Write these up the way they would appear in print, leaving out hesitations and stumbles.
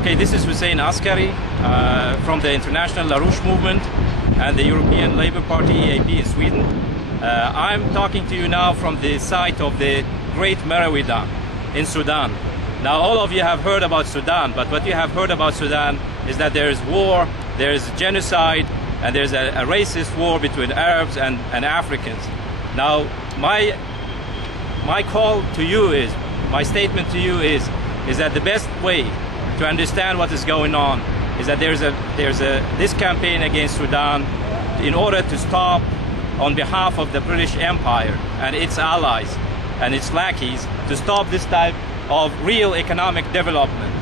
Okay, this is Hussein Askary from the International LaRouche Movement and the European Labour Party EAP in Sweden. I'm talking to you now from the site of the Great Merowe Dam in Sudan. Now, all of you have heard about Sudan, but what you have heard about Sudan is that there is war, there is genocide, and there's a racist war between Arabs and Africans. Now, my call to you is, my statement to you is that the best way to understand what is going on is that there's this campaign against Sudan in order to stop, on behalf of the British Empire and its allies and its lackeys, to stop this type of real economic development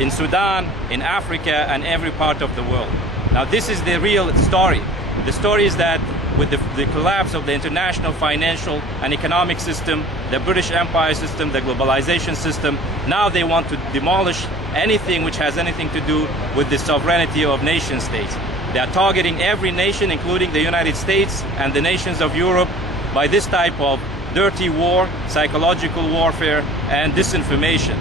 in Sudan, in Africa, and every part of the world. Now, this is the real story. The story is that with the collapse of the international financial and economic system, the British Empire system, the globalization system, now they want to demolish anything which has anything to do with the sovereignty of nation states. They are targeting every nation, including the United States and the nations of Europe, by this type of dirty war, psychological warfare, and disinformation.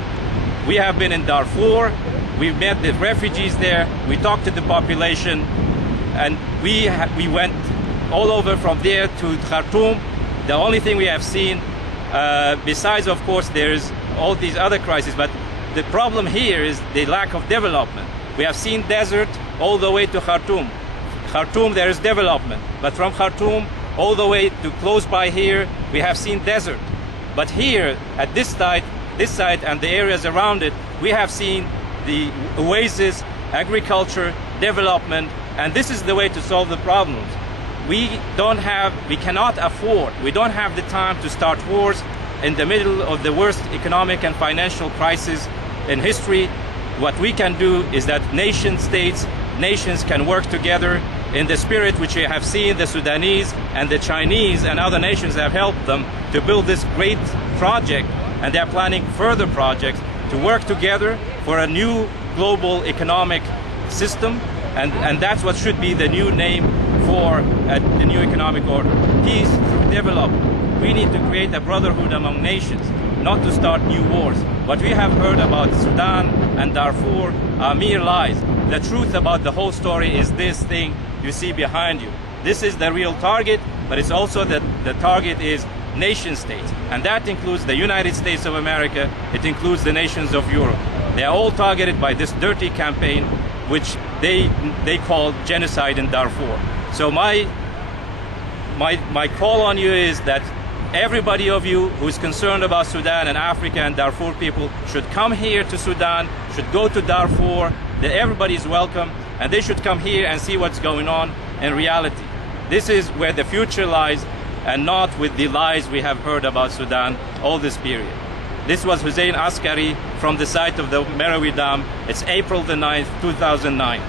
We have been in Darfur, we've met the refugees there, we talked to the population, and we went all over from there to Khartoum. The only thing we have seen, besides, of course, there's all these other crises, but the problem here is the lack of development. We have seen desert all the way to Khartoum. Khartoum, there is development, but from Khartoum all the way to close by here, we have seen desert. But here, at this site and the areas around it, we have seen the oasis, agriculture, development, and this is the way to solve the problems. We cannot afford, we don't have the time to start wars in the middle of the worst economic and financial crisis in history. What we can do is that nations can work together in the spirit which we have seen the Sudanese and the Chinese and other nations have helped them to build this great project, and they're planning further projects to work together for a new global economic system, and that's what should be the new name for the new economic order. Peace through development. We need to create a brotherhood among nations, not to start new wars. What we have heard about Sudan and Darfur are mere lies. The truth about the whole story is this thing you see behind you. This is the real target, but it's also that the target is nation states, and that includes the United States of America, it includes the nations of Europe. They are all targeted by this dirty campaign which they call genocide in Darfur. So my call on you is that everybody of you who is concerned about Sudan and Africa and Darfur people should come here to Sudan, should go to Darfur, that everybody is welcome, and they should come here and see what's going on in reality. This is where the future lies, and not with the lies we have heard about Sudan all this period. This was Hussein Askary from the site of the Merowe Dam. It's April the 9th, 2009.